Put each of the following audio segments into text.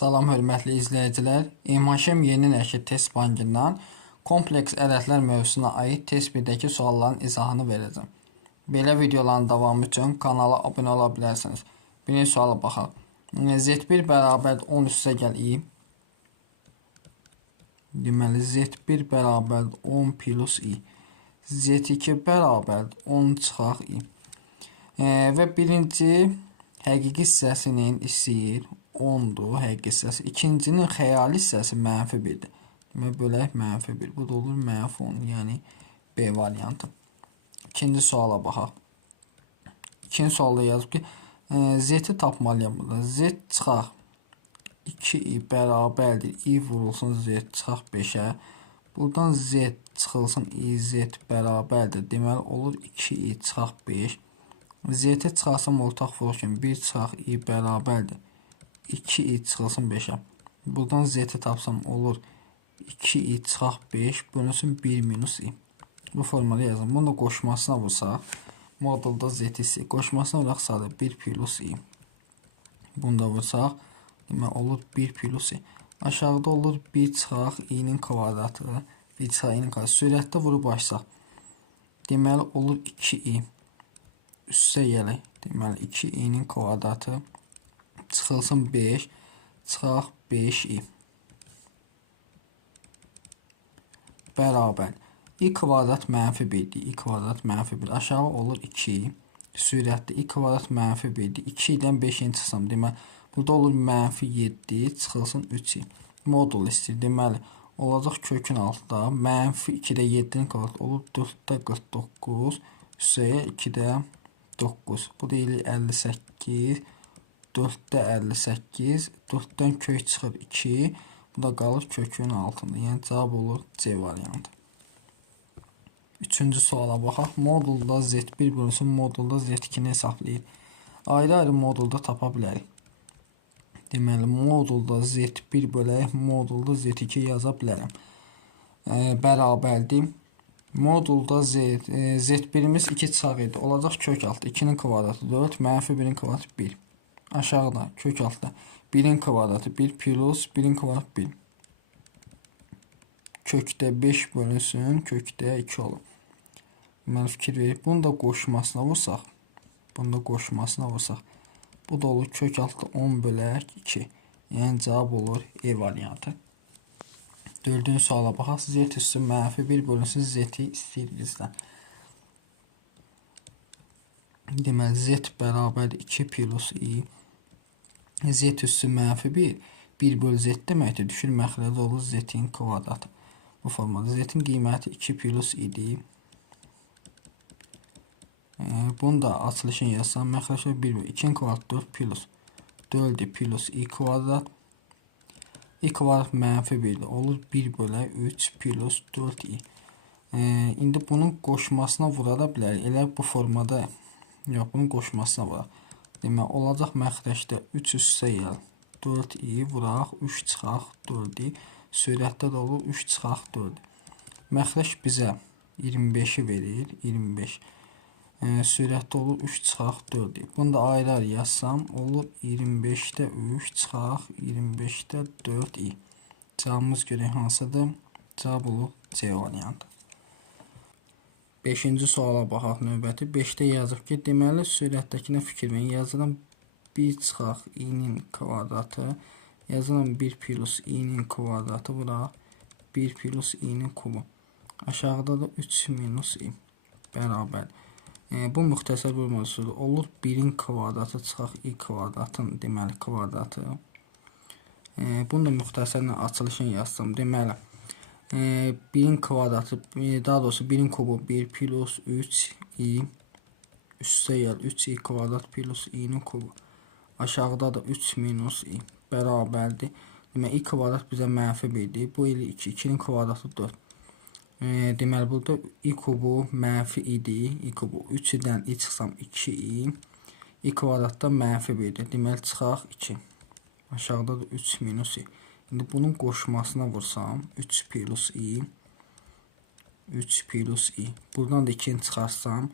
Salam hörmətli izləyicilər. İMHM yeni nəşr test bankından kompleks ədədlər mövzusuna aid test 1-dəki sualların izahını verəcəm. Belə videoların davamı üçün kanala abunə ola bilərsiniz. Birinci suala baxaq. Z1 bərabər 10 üstə gəl i. Deməli Z1 bərabər 10 plus i. Z2 bərabər 10 çıxaq i. Və birinci həqiqi hissəsinin istəyir 10'dur həqiqi hissəsi. İkincinin xəyali hissəsi -1'dir. Demək bölək -1. Bu da olur -10, yəni B variantı. İkinci suala baxaq. İkinci sualda yazıb ki, Z-i tapmalıyam burada. Z çıxaq 2i bərabərdir. I vurulsun Z çıxaq 5'ə. Buradan Z çıxılsın İZ bərabərdir. Deməli olur 2i çıxaq 5. Z-i çıxarsam ortaq vuruşun 1 çıxaq i bərabərdir. 2i çıxılsın 5'ə. Buradan Z-i tapsam olur 2i çıxaq 5 bölünsün 1 minus i. Bu formada yazın. Bunu da qoşmasına vursaq, modulda Z-i qoşmasına vuraq sadə 1 plus i. Bunu da vursaq, demək olur 1 plus i. Aşağıda olur 1 çıxaq i-nin kvadratı. 1 çıxaq i-nin kvadratı. Sürətdə vurub açsaq, deməli olur 2i. Üstə gələk. Deməli 2i-nin kvadratı çıxılsın 5 çıxaq 5i bərabər i kvadrat -1'dir. I kvadrat -1. Aşağı olur 2i. Sürətdə i kvadrat -1'dir. 2-dən 5'in çıxsam, deməli burada olur -7 çıxılsın 3i. Modul istəyir. Deməli olacaq kökün altında -2-də 7'nin kvadratı olur 4'də 49 üstəyə 2'də 9. Bu da 58. 4'də 58. 4'dən kök çıxır 2. Bu da qalır kökün altında. Yəni cavab olur C variantı. Üçüncü suala baxaq. Modulda Z1 bölünsün modulda Z2'ni hesablayır. Ayrı-ayrı modulda tapa bilərik. Deməli modulda Z1 bölək modulda Z2 yaza bilərəm. Bərabərdir. Modulda Z1'imiz 2 çıxaq idi. Olacaq kök altı. 2'nin kvadratı 4. -1'in kvadratı 1. Aşağıda kök altında 1'in kvadratı 1 plus 1'in kvadratı 1. Kökdə 5 bölünsün, kökdə 2 olur. Mən fikir verib, bunu da qoşmasına vursaq, bu da olur kök altında 10 bölək 2. Yəni cavab olur E variantı. Dördüncü suala baxaq. Z üstü -1 bölünsün Z-i istəyir bizdən. Deməli Z bərabər 2 plus i. Z üstü -1 1 bölü Z deməkdir. Düşür məxrəcdə olur Z-in kvadratı. Bu formada Z-in qiyməti 2 plus idi. Bunu da açılışını yazsam məxrəcdə 1 bölü 2'nin kvadratı 4 plus 4 plus i kvadrat. I kvadrat -1'dir. Olur 1 bölü 3 plus 4i. İndi bunun qoşmasına vurada bilərik. Elə bu formada yox, bunun qoşmasına vuraq. Demək olacaq məxrəcdə 3 üstə gəl 4i vuraq 3 çıxaq 4i. Sürətdə də olur 3 çıxaq 4. Məxrəc bizə 25'i verir. 25. Sürətdə olur 3 çıxaq 4. Bunu da ayrı-ayrı yazsam olur 25'də 3 çıxaq 25'də 4i. Cavabımız görək hansıdır? Cavab olur C variantı. 5-ci suala baxaq növbəti. 5'də yazıb ki, deməli sürətdəkinə fikir verin. Yazıram 1 çıxaq i-nin kvadratı. Yazıram 1 plus i-nin kvadratı vuraq 1 plus i-nin kubu. Aşağıda da 3 minus i bərabər. Bu müxtəsər vurma üsulu olur 1'in kvadratı çıxaq i kvadratın deməli kvadratı. Bunu da müxtəsərlə açılışını yazsam. Deməli 1'in kvadratı, daha doğrusu 1'in kubu 1 plus 3 i üstə gəl 3i kvadrat plus i-nin kubu. Aşağıda da 3 minus i bərabərdir. Demək i kvadrat bizə -1'dir. Bu ilə 2. 2'nin kvadratı 4. Deməli burada i kubu mənfi idi. I kubu 3'dən i çıxsam 2i. I kvadratda -1'dir. Deməli çıxaq 2. Aşağıda da 3 minus i. İndi bunun qoşmasına vursam 3 plus i. 3 plus i. Buradan da 2'ni çıxarsam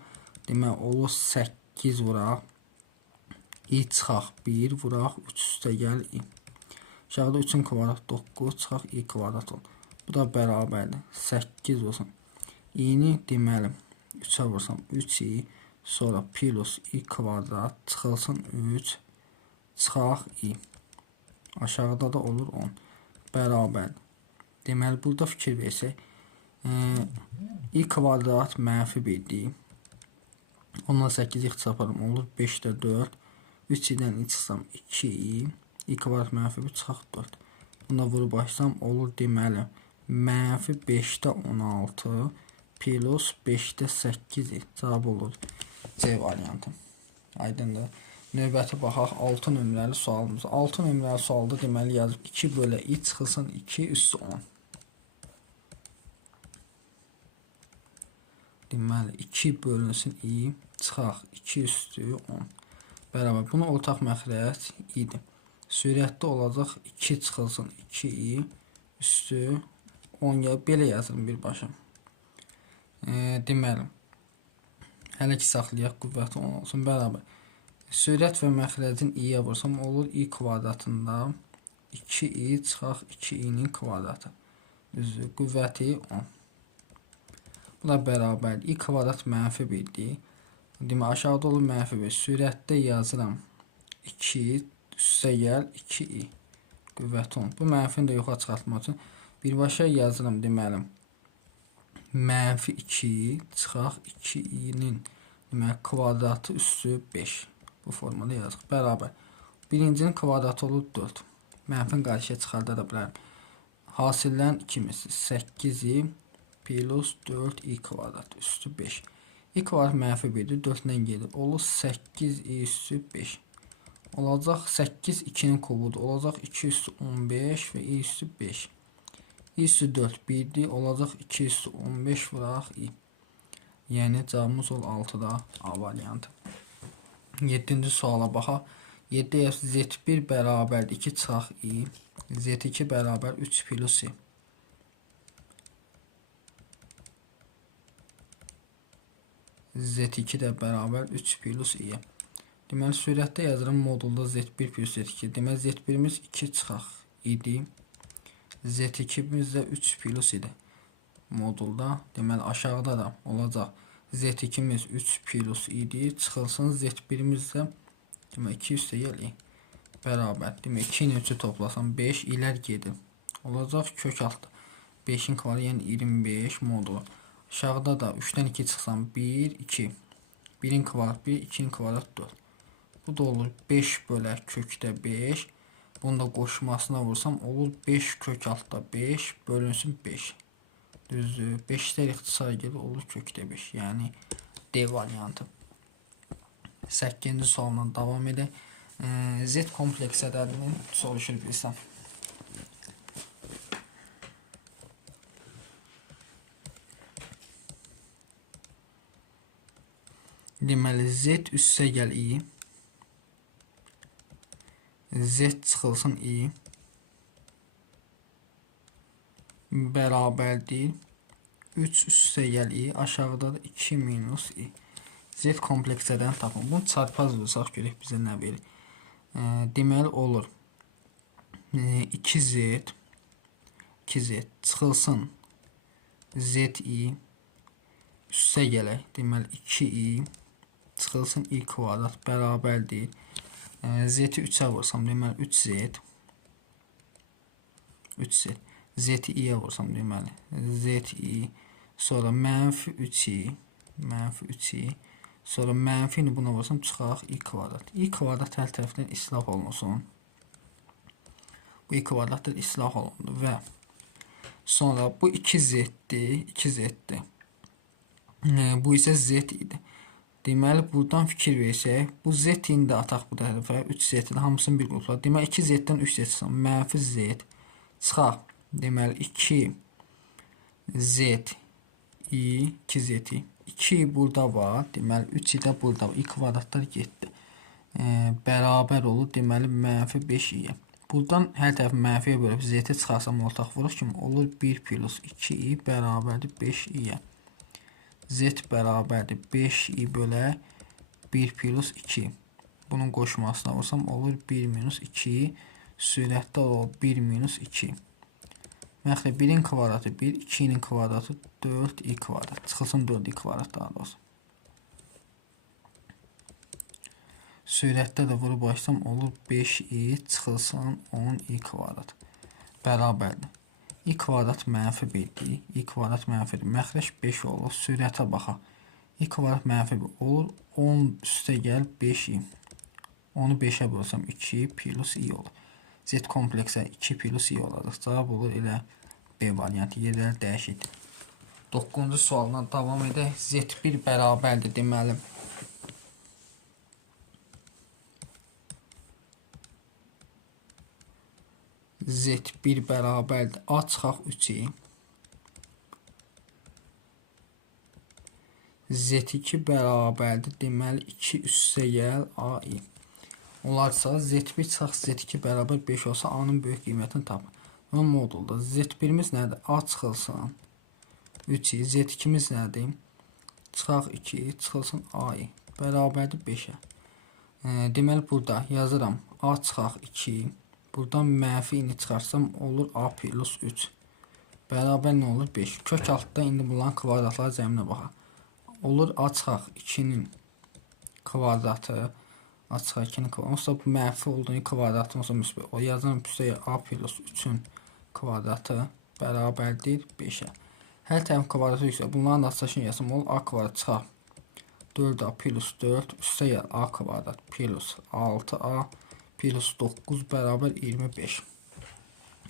demək olur 8 vuraq. i çıxaq 1 vuraq 3 üstə gəl i. Aşağıda 3'ün kvadrat 9 çıxaq i kvadrat olur. Bu da bərabərdir 8 olsun. i-ni deməli 3'ə vursam 3i, sonra plus i kvadrat çıxılsın 3 çıxaq i. Aşağıda da olur 10 bərabərdir. Deməli burada fikir versək, i kvadrat mənfi 1-dir. Ondan 8 ixtisaparım olur 5-də 4. 3-dən çıxsam 2i. i kvadrat mənfi 1 çıxaq 4. Buna vurub açsam olur deməli mənfi 5-də 16 plus 5-də 8 cavab olur C variantı. Aydındır. Növbəti baxaq 6 nömrəli sualımıza. 6 nömrəli sualda deməli yazıb 2 bölə i çıxılsın 2 üstü 10. Deməli 2 bölünsün i çıxaq 2 üstü 10 bərabər. Bunu ortaq məxrəc idi. Sürətdə olacaq 2 çıxılsın 2i üstü 10 belə yazırım birbaşa. Deməli hələ ki saxlayaq qüvvəti 10 olsun bərabər. Sürət və məxrəcin i-yə vursam olur i kvadratında 2i çıxaq 2i-nin kvadratı. Düzdür, qüvvəti 10. Bu da bərabər i kvadrat mənfi 1-dir. Demək aşağıda olur mənfi 1. Sürətdə yazıram 2 üstə gəl 2i qüvvəti 10. Bu mənfini də yoxa çıxartmaq üçün birbaşa yazıram deməli. Mənfi 2 çıxaq 2i-nin demək kvadratı üstü 5. Bu formada yazıq. Bərabər. Birincinin kvadratı olur 4. Mənfini qarşıya çıxarda da bilərəm. Hasillərin ikimiz 8i plus 4i kvadrat üstü 5. i kvadrat mənfi 1-dir. 4-dən gedir. Olur 8i üstü 5. Olacaq 8 2-nin kubudur. Olacaq 2 üstü 15 və i üstü 5. i üstü 4 1-dir. Olacaq 2 üstü 15 vuraq i. Yəni cavabımız ol 6-da A variantı. 7-ci suala baxaq. 7 Z1 bərabər 2 çıxaq i. Z2 bərabər 3 plus i. Z2 də bərabər 3 plus i. Deməli sürətdə yazıram modulda Z1 plus Z2. Deməli Z1-imiz 2 çıxaq idi. Z2-imiz də 3 plus idi. Modulda deməli aşağıda da olacaq. Z2-imiz 3 plus idi. Çıxılsın Z1-imiz də deməli 2 üstə gəl i. Bərabər. Demək 2-ni 3-ü toplasam 5 ilər gedir. Olacaq kök altı. 5-in kvadratı yəni 25 modulu. Aşağıda da 3-dən 2 çıxsam 1, 2. 1-in kvadratı 1, 2-nin kvadratı 4. Bu da olur 5 bölə kökdə 5. Bunu da qoşmasına vursam olur 5 kök altda 5 bölünsün 5. Düzdür. 5-lər ixtisara gedir olur kökdə 5. Yəni D variantı. 8-ci sualla davam edək. Z kompleks ədədinin soruşur bilsən. Deməli Z üstə gəl i. Z çıxılsın i. Bərabərdir 3 üstə gəl i. Aşağıda da 2 minus i. Z kompleks ədədini tapın. Bunu çarpaz olsaq görək bizə nə verir. Deməli olur 2z çıxılsın zi üstə gələk. Deməli 2i çıxılsın i kvadrat bərabərdir. Z-i 3-ə vursam deməli 3z. Z-i i-yə vursam deməli z-i sonra mənfi 3i sonra mənfini buna vursam çıxaq i kvadrat. I kvadrat hər tərəfdən islah olunsun. Bu i kvadratdır islah olundu və sonra bu 2z-dir. Bu isə z idi. Deməli buradan fikir versək, bu z-ini də ataq bu tərəfə, 3z-in hamısını bir qruplar. Deməli 2z-dən 3z çıxsam, mənfi z çıxaq. Deməli 2z-i, 2z-i. 2 burada var, deməli 3 də burada var. I kvadratlar getdi. Bərabər olur, deməli mənfi 5i. Buradan hər tərəfi mənfiyə bölüb z-i çıxarsam ortaq vuruq kimi olur 1 plus 2i bərabərdir 5i-yə. Z bərabərdir 5i bölə 1 plus 2. Bunun qoşmasına vursam olur 1 minus 2i. Sürətdə o 1 minus 2. Məxlə 1-in kvadratı 1, 2-nin kvadratı 4i kvadrat. Çıxılsın 4i kvadrat daha doğrusu. Sürətdə də vurub açsam olur 5i çıxılsın 10i kvadrat. Bərabərdir. I kvadrat mənfi 1-dir. I kvadrat mənfidir. Məxrəc 5 olur. Sürətə baxaq. I kvadrat mənfi 1 olur. 10 üstə gəl 5i. Onu 5'ə bölsəm 2 plus i olur. Z kompleksə 2 plus i olacaq. Cavab olur elə B variantı. Yerləri dəyişik. 9-cu sualına davam edək. Z1 bərabərdir deməli. Z1 bərabərdir. A çıxaq 3-i. Z2 bərabərdir. Deməli 2 üstə gəl A-i. Olarsa Z1 çıxaq Z2 bərabər 5 olsa A-nın böyük qiymətini tapın. Və modulda Z1-imiz nədir? A çıxılsın 3-i. Z2-miz nədir? Çıxaq 2-i çıxılsın A-i. Bərabərdir 5-ə. Deməli burada yazıram A çıxaq 2-i. Buradan mənfi ini çıxarsam olur A plus 3. Bərabər nə olur? 5. Kök altda indi bunların kvadratları cəminə baxaq. Olur A çıxaq 2-nin kvadratı. A çıxaq 2-nin kvadratı. Onsuz da mənfi olduğunu kvadratı olsa müsbət. O yazıram üstəyə A plus 3-ün kvadratı bərabərdir 5-ə. Hər tərəf kvadratı yüksək. Bunların açılışını yazsam olur A kvadrat çıxaq 4A plus 4 üstə gəl A kvadrat plus 6A plus 9 bərabər 25.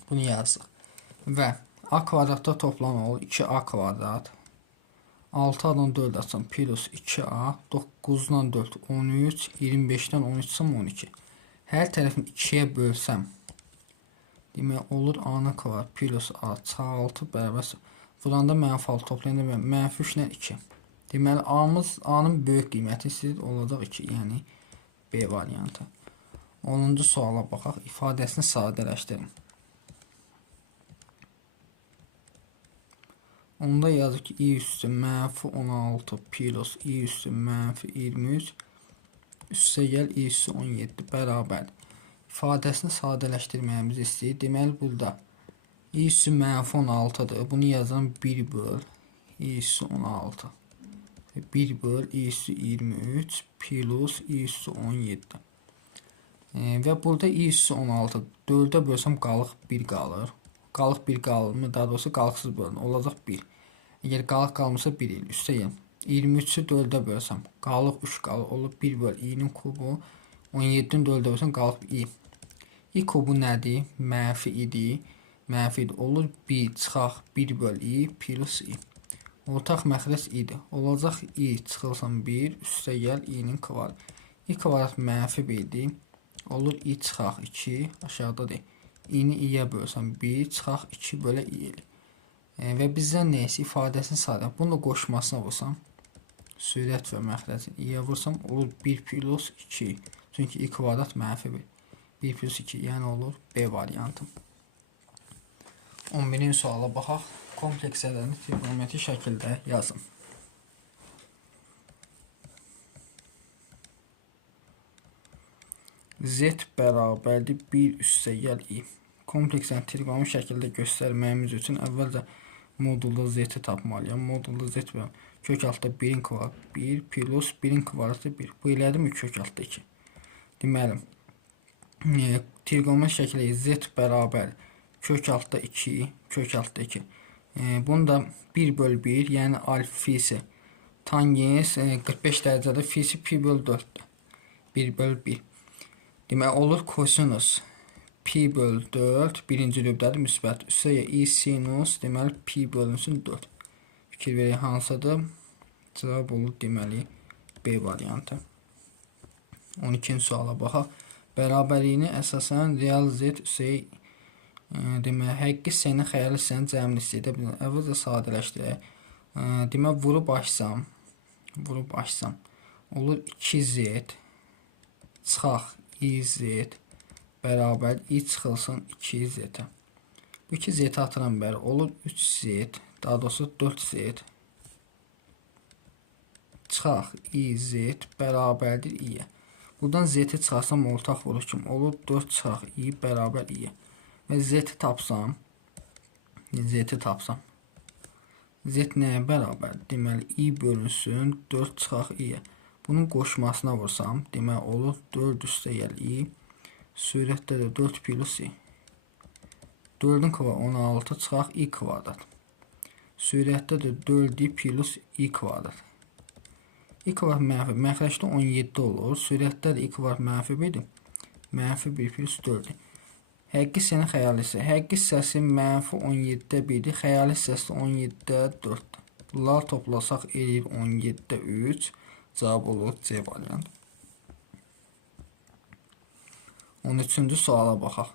Bunu yazıq. Və A kvadratda toplam olur 2A kvadrat. 6-dan 4 açsam plus 2A. 9-dan 4 13. 25-dən 13 çıxsam 12. Hər tərəfini 2-yə bölsəm. Demək olur A-nın kvadrat plus A çıxaq 6 bərabər. Buranda mənfi 6 toplayanda mənfi 3 ilə 2. Deməli A-nın böyük qiyməti sizin olacaq 2. Yəni B variantı. 10-cu suala baxaq. İfadəsini sadələşdirin. Onda yazır ki, i üstü mənfi 16 plus i üstü mənfi 23 üstə gəl i üstü 17 bərabər. İfadəsini sadələşdirməyimizi istəyir. Deməli, burada i üstü mənfi 16'dır. Bunu yazıram 1 böl i üstü 16. 1 böl i üstü 23 plus i üstü 17. Və burada i üstü 16 4'ə bölsəm qalıq 1 qalır. Qalıq 1 qalırmı? Daha doğrusu qalıqsız bölünür. Olacaq 1. Əgər qalıq qalmırsa 1 il. Üstə gəl. 23'ü 4'ə bölsəm qalıq 3 qalır. Olur 1 böl i'nin kubu. 17'nin 4'ə bölsəm qalıq i. I kubu nədir? Mənfi idi. Mənfi idi. Olur 1 çıxaq 1 böl i plus i. Ortaq məxrəc idi. Olacaq i çıxılsın 1 üstə gəl i'nin kvadrat. I kvadrat mənfi 1'dir. Olur i çıxaq 2 aşağıda deyil. İ'ni i'yə bölsəm 1 çıxaq 2 bölə i. Və bizdən neysə ifadəsini sadə. Bunu da qoşmasına vursam. Sürət və məxrəcin i'yə vursam olur 1 plus 2. Çünki i kvadrat mənfi 1. 1 plus 2 yəni olur B variantı. 11-ci suala baxaq. Kompleks ədədini trigonometrik şəkildə yazın. Z bərabərdir 1 üstə gəl i. Kompleksəni trigonometrik şəkildə göstərməyimiz üçün əvvəlcə modulda Z-i tapmalıyam. Modulda Z kök altda 1'in kvadratı 1 plus 1'in kvadratı 1. Bu elədim kök altda 2. Deməli, trigonometrik şəkildə Z bərabər kök altda 2, kök altda 2. Bunu da 1 böl 1, yəni alfa fisi tangens 45 dərəcədə fisi pi böl 4'dür. 1 böl 1. Demək olur kosinus pi böl 4 birinci növbədir müsbət. Üstəyə i sinus deməli pi bölünsün 4. Fikir verək hansıdır? Cavab olur deməli B variantı. 12-ci suala baxaq. Bərabərliyini əsasən real z üstəyə deməli həqiqi hissənin xəyali hissənin cəmini istəyir. Əvvəlcə sadələşdirək. Demək vurub açsam olur 2z çıxaq iz bərabər i çıxılsın 2z. Bu 2z atıram bəri olur 3z, daha doğrusu 4z çıxaq iz bərabərdir i'yə. Buradan z-i çıxarsam ortaq vuruş kimi olur 4 çıxaq i bərabər i. Və z-i tapsam, z nəyə bərabər? Deməli, i bölünsün 4 çıxaq i-yə. Bunun qoşmasına vursam, deməli, olur 4 üstə gəl i. Sürətdə də 4 plus i. 4-ün kvadratı 16 çıxaq i kvadrat. Sürətdə də 4i plus i kvadrat. I kvadrat mənfi, məxrəcdə 17 olur. Sürətdə də i kvadrat mənfi 1-dir. Mənfi 1 plus 4-dir. Həqiqi hissənin xəyali hissə. Həqiqi hissəsi mənfi 17-də 1-dir. Xəyali hissəsi 17-də 4-dür. Bunları toplasaq eləyir 17-də 3. Cavab olur C variantı. 13-cü suala baxaq.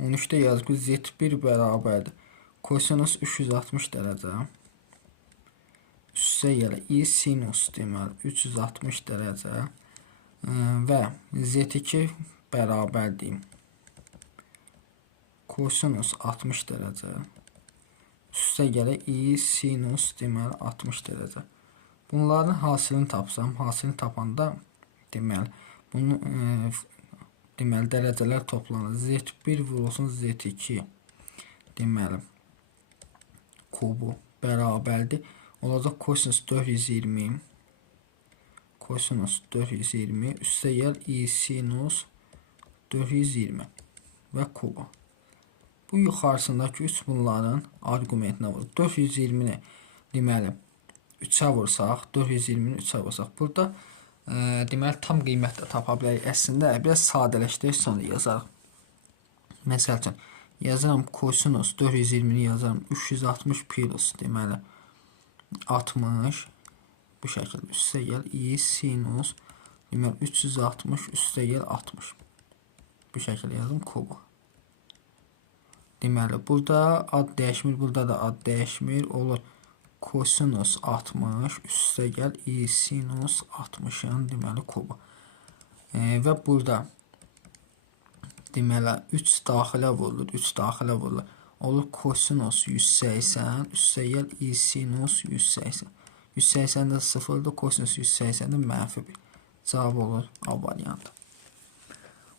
13-də yazıq ki, Z1 bərabərdir. Kosinus 360 dərəcə. Üstə gələ i sinus deməli 360 dərəcə və Z2 bərabər deyim. Kosinus 60 dərəcə. Üstə gələ i sinus deməli 60 dərəcə. Bunların hasilini tapsam, hasilini tapanda deməli bunu deməli dərəcələr toplanır. Z1 vurulsun Z2 deməli kubu bərabərdir. Olacaq kosinus 420. Kosinus 420 üstə gəl i sinus 420 və kubu. Bu yuxarısındakı 3 bunların arqumentinə vurur. 420-ni deməli 3-ə vursaq, 420-ni 3-ə vursaq. Burada deməli tam qiymətlə tapa bilərik. Əslində biraz sadələşdirək sonra yazarıq. Məsəl üçün yazıram kosinus 420-ni yazarım 360 plus deməli 60 bu şəkildə üstə gəl i sinus deməli 360 üstə gəl 60. Bu şəkildə yazdım kubu. Deməli burada ad dəyişmir, burada da ad dəyişmir. Olur kosinus 60 üstə gəl i sinus 60-ın deməli kubu. Və burada deməli 3 daxilə vurulur, 3 daxilə vurulur. Olur kosinus 180 üstə gəl i sinus 180. 180 də 0-dır, kosinus 180 də mənfi 1. Cavab olur A variantı.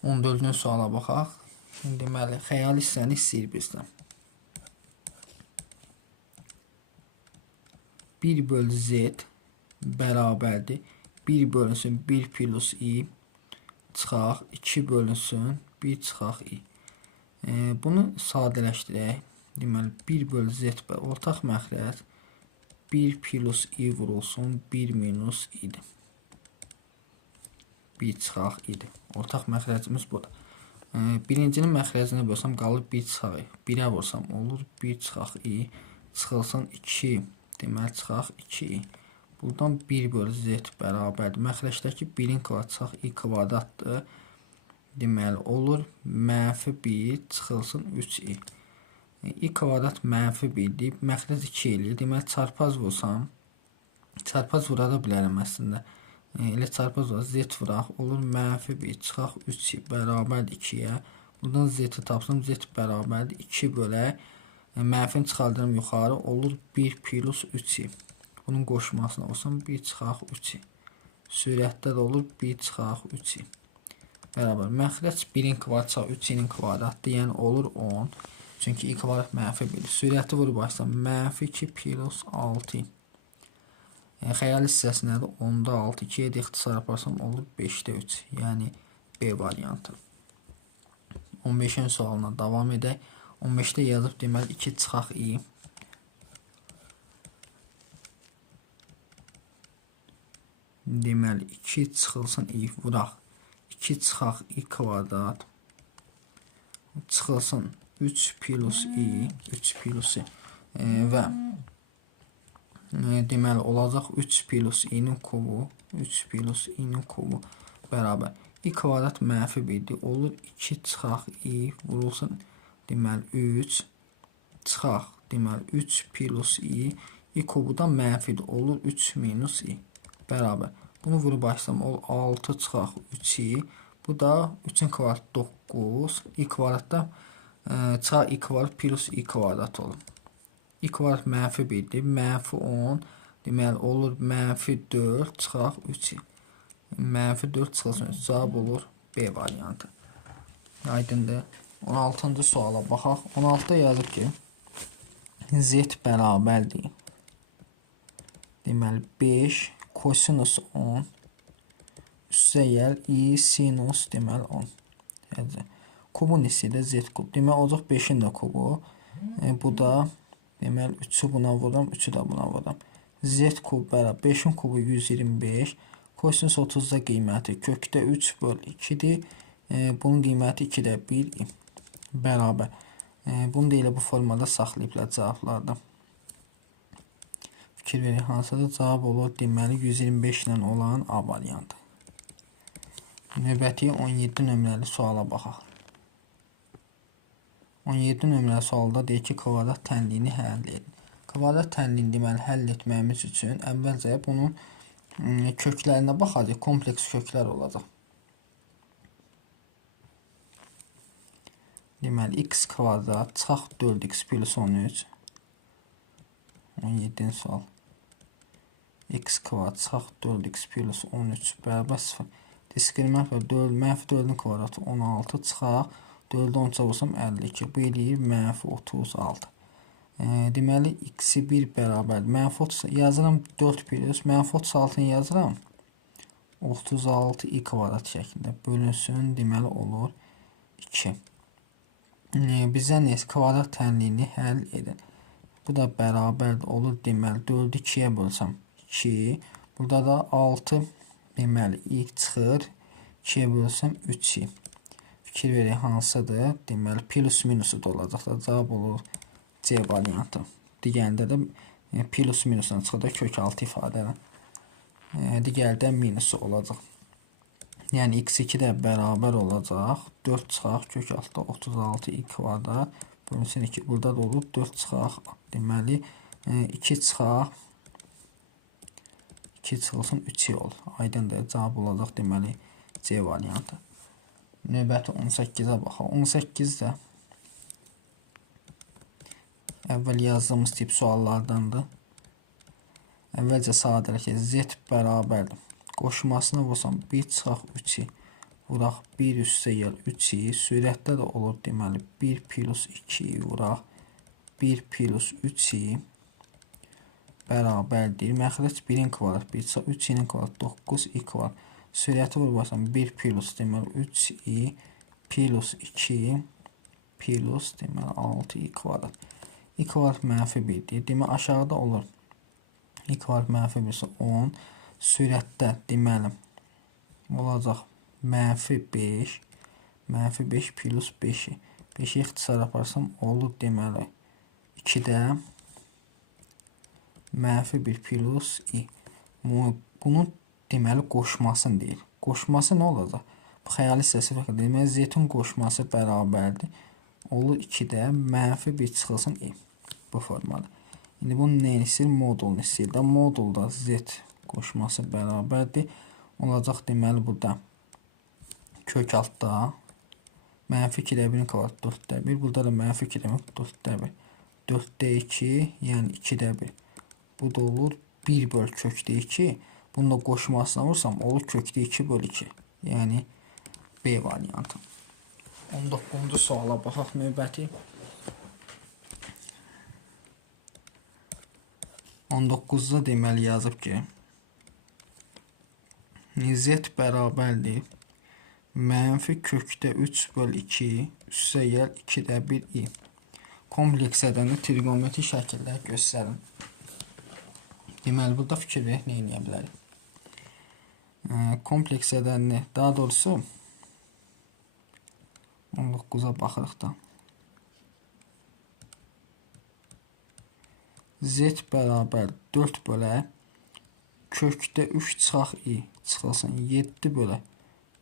14-cü suala baxaq. Deməli, xəyali hissəni istəyir bizdən. 1 bölü z bərabərdir. 1 bölünsün 1 plus i çıxaq 2 bölünsün 1 çıxaq i. Bunu sadələşdirək. Deməli, 1 bölü z ortaq məxrəc 1 plus i vurulsun 1 minus i-dir. 1 çıxaq i-dir. Ortaq məxrəcimiz budur. Birincinin məxrəcini bölsəm qalır 1 çıxaq i. 1-ə vursam olur 1 çıxaq i. Çıxılsın 2. Deməli çıxaq 2 i. Buradan 1 bölü z bərabərdir. Məxrəcdəki 1-in kvadratı çıxaq i kvadratdır. Deməli olur mənfi 1 çıxılsın 3 i. I kvadrat mənfi 1-dir. Məxrəc 2 eləyir. Deməli çarpaz vursam, çarpaz vura da bilərəm əslində. Elə çarpaz vuraq, z vuraq. Olur mənfi 1 çıxaq 3 bərabərdir 2-yə. Buradan z tapsam, z bərabərdir 2 bölək. Mənfini çıxaldırım yuxarı. Olur 1 plus 3-i. Bunun qoşmasına olsam 1 çıxaq 3-i. Sürətdə də olur 1 çıxaq 3-i. Bərabər. Məxrəc 1-in kvadratı çıxaq 3-inin kvadratdır. Yəni olur 10. Çünki i kvadrat mənfi 1. Sürəti vurub başlasam mənfi 2 plus 6-i. Xəyali hissəsi nədir? 10-da 6, 2-yə də ixtisar yaparsam olur 5-də 3. Yəni B variantı. 15-in sualına davam edək. 15-də yazıb deməli 2 çıxaq i. Deməli 2 çıxılsın i vuraq. 2 çıxaq i kvadrat. Çıxılsın 3 plus i. 3 plus i. Və deməli olacaq 3 plus i-nin kubu 3 plus i-nin kubu bərabər. I kvadrat mənfi 1-dir. Olur 2 çıxaq i vurulsun deməli 3 çıxaq deməli 3 plus i. I kubudan mənfidir. Olur 3 minus i bərabər. Bunu vurub başlasam olur 6 çıxaq 3 i. Bu da 3-ün kvadratı 9. I kvadratda çıxaq i kvadrat plus i kvadrat olur. I kvadrat mənfi 1-dir. Mənfi 10 Deməli olur -4 çıxaq 3i. -4 çıxılsın 3 cavab olur B variantı. Aydındır. 16-cı suala baxaq. 16-da yazıb ki z bərabərdir. Deməli 5 kosinus 10 üstəgəl i sinus deməli 10. Kubun hissi də z kub. Deməli olacaq 5-in də kubu. Bu da deməli 3'ü buna vuram, 3'ü də buna vuram. Z kub bərabər 5'in kubu 125. Kosinus 30'da qiyməti kökdə 3 böl 2'dir. Bunun qiyməti 2'də 1 bərabər. Bunu da elə bu formada saxlayıblar cavablarda. Fikir verin hansıdır? Cavab olur deməli 125 ilə olan A variantı. Növbəti 17 nömrəli suala baxaq. 17 nömrəli sualda deyir ki, kvadrat tənliyini həll edin. Kvadrat tənliyini deməli həll etməyimiz üçün əvvəlcə bunun köklərinə baxacaq. Kompleks köklər olacaq. Deməli x kvadrat çıxaq 4x plus 13. 17-ci sual. X kvadrat çıxaq 4x plus 13 bərabər 0. Diskriminant və -4'ün kvadratı 16 çıxaq 4'ü 10 vursam 52. Bu eləyir -36. Deməli x-i 1 bərabər -30 yazıram 4 plus -36'ını yazıram 36 i kvadrat şəklində bölünsün deməli olur 2. Bizdən neyse kvadrat tənliyini həll edin. Bu da bərabər olur deməli 4'ü 2'yə bölsəm 2. Burada da 6 deməli i çıxır 2'yə bölsəm 3i. Fikir verin hansıdır? Deməli plus minusu da olacaq da cavab olur C variantı. Digərində də plus minusdan çıxır da kök altı ifadələr. Digərdə minusu olacaq. Yəni x2 də bərabər olacaq 4 çıxaq kök altı 36 i kvadrat bölünsün 2. Burada da olur 4 çıxaq deməli 2 çıxaq 2 çıxılsın 3i olur. Aydındır. Cavab olacaq deməli C variantı. Növbəti 18'ə baxaq. 18'də əvvəl yazdığımız tip suallardandır. Əvvəlcə sadələk z bərabərdir. Qoşmasına vursam 1 çıxaq 3i vuraq 1 üstəgəl 3i. Sürətdə də olur deməli 1 plus 2i vuraq 1 plus 3i bərabərdir. Məxrəc 1'in kvadrat 1 çıxaq 3i'nin kvadrat 9i kvadrat. Sürəti vurursam 1 plus deməli 3i plus 2 plus deməli 6i kvadrat. I kvadrat -1'dir. Deməli aşağıda olur. I kvadrat -1 10. Sürətdə deməli olacaq -5 -5 plus 5'i. 5'i ixtisar aparsam olur deməli 2'də -1 plus i. Bunun deməli qoşmasını deyir. Qoşması nə olacaq? Bu xəyali hissəsi fərqli. Deməli z-in qoşması bərabərdir. Olur 2'də -1 çıxılsın i. Bu formada. İndi bunun neyini istəyir? Modulunu istəyir. Modulda z qoşması bərabərdir. Olacaq deməli burada kök altda -2'də 1'in kvadratı 4'də 1. Burada da -2'də 4'də 1. 4'də 2 yəni 2'də 1. Bu da olur 1 böl kökdə 2. Bunu da qoşmasına vursam olur kökdə 2 böl 2. Yəni B variantı. 19-cu suala baxaq növbəti. 19'da deməli yazıb ki z bərabərdir -kökdə 3 böl 2 üstəgəl 2'də 1 i. Kompleks ədəni trigonometri şəkildə göstərin. Deməli burada fikir verək nə edə bilərik? Kompleks ədəni daha doğrusu 19'a baxırıq da. Z bərabər 4 bölə kökdə 3 çıxaq i çıxılsın 7 bölə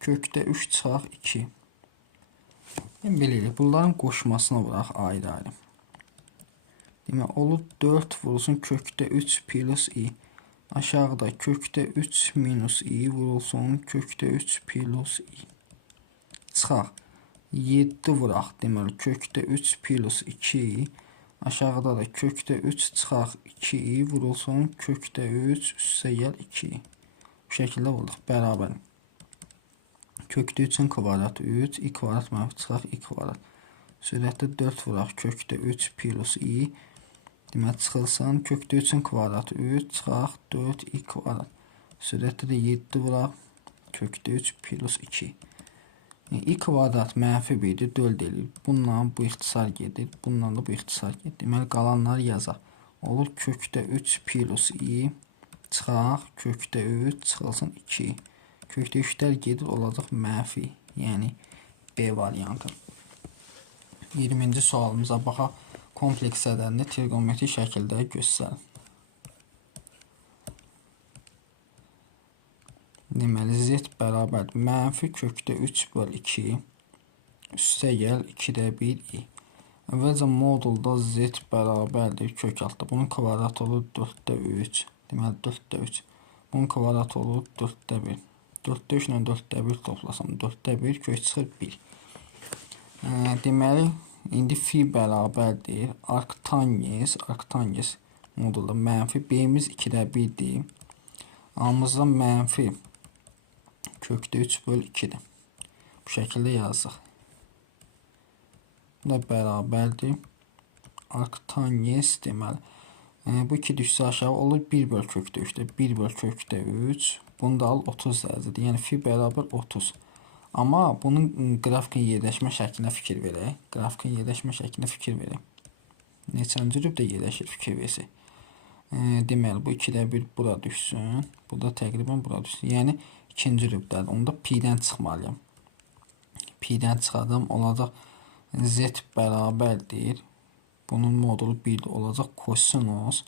kökdə 3 çıxaq 2. Bilirik. Bunların qoşmasına vuraq ayrı-ayrı. Demək olur 4 vurulsun kökdə 3 plus i. Aşağıda kökdə 3 minus i vurulsun kökdə 3 plus i. Çıxaq 7 vuraq deməli kökdə 3 plus 2 i Aşağıda da kökdə 3 çıxaq 2i vurulsun kökdə 3 üstə gəl 2i. Bu şəkildə olduq. Bərabər. Kökdə 3-ün kvadratı 3, i kvadrat mənfi çıxaq i kvadrat. Sürətdə 4 vuraq kökdə 3 plus i. Demək çıxılsın. Kökdə 3-ün kvadratı 3 çıxaq 4 i kvadrat. Sürətdə də 7 vuraq kökdə 3 plus 2. I kvadrat mənfi 1-dir, 4 eləyir. Bununla bu ixtisar gedir, bununla da bu ixtisar gedir. Deməli, qalanları yazaq. Olur kökdə 3 plus i çıxaq kökdə 3 çıxılsın 2. Kökdə 3'lər gedir, olacaq mənfi, yəni B variantı. 20-ci sualımıza baxaq. Kompleks ədədini trigonometrik şəkildə göstərir. Deməli, z bərabər mənfi kökdə 3 böl 2 üstə gəl 2-də 1 i. Əvvəlcə modulda z bərabərdir kök altda. Bunun kvadratı olur 4-də 3. Deməli, 4-də 3. Bunun kvadratı olur 4-də 1. 4-də 3 ilə 4-də 1 toplasam 4-də 1 kök çıxır 1. Deməli, indi fi bərabərdir. Arctangens modulda mənfi b-miz 2-də 1-dir. A-mızda mənfi kökdə 3 böl 2-dir. Bu şəkildə yazıq. Bu da bərabərdir. Arctangens deməli. Bu 2 düşsə aşağı olur 1 böl kökdə 3-də. 1 böl kökdə 3. Bunu da al 30 dərəcədir. Yəni fi bərabər 30. Amma bunun qrafikin yerləşmə şəklinə fikir verək. Qrafikin yerləşmə şəklinə fikir verək. Neçənci rübdə yerləşir fikir versək. Deməli, bu 2-də 1 bura düşsün. Bu da təqribən bura düşsün. Yəni, ikinci rübdədir. Onda pi-dən çıxmalıyam. Pi-dən çıxadam, olacaq z bərabərdir. Bunun modulu 1 olacaq kosinus.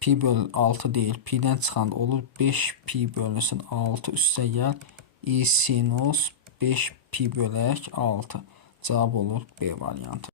Pi böl 6 deyil. Pi-dən çıxanda olur 5 pi bölünsün 6 üstə gəl. I sinus 5 pi bölək 6. Cavab olur B variantı.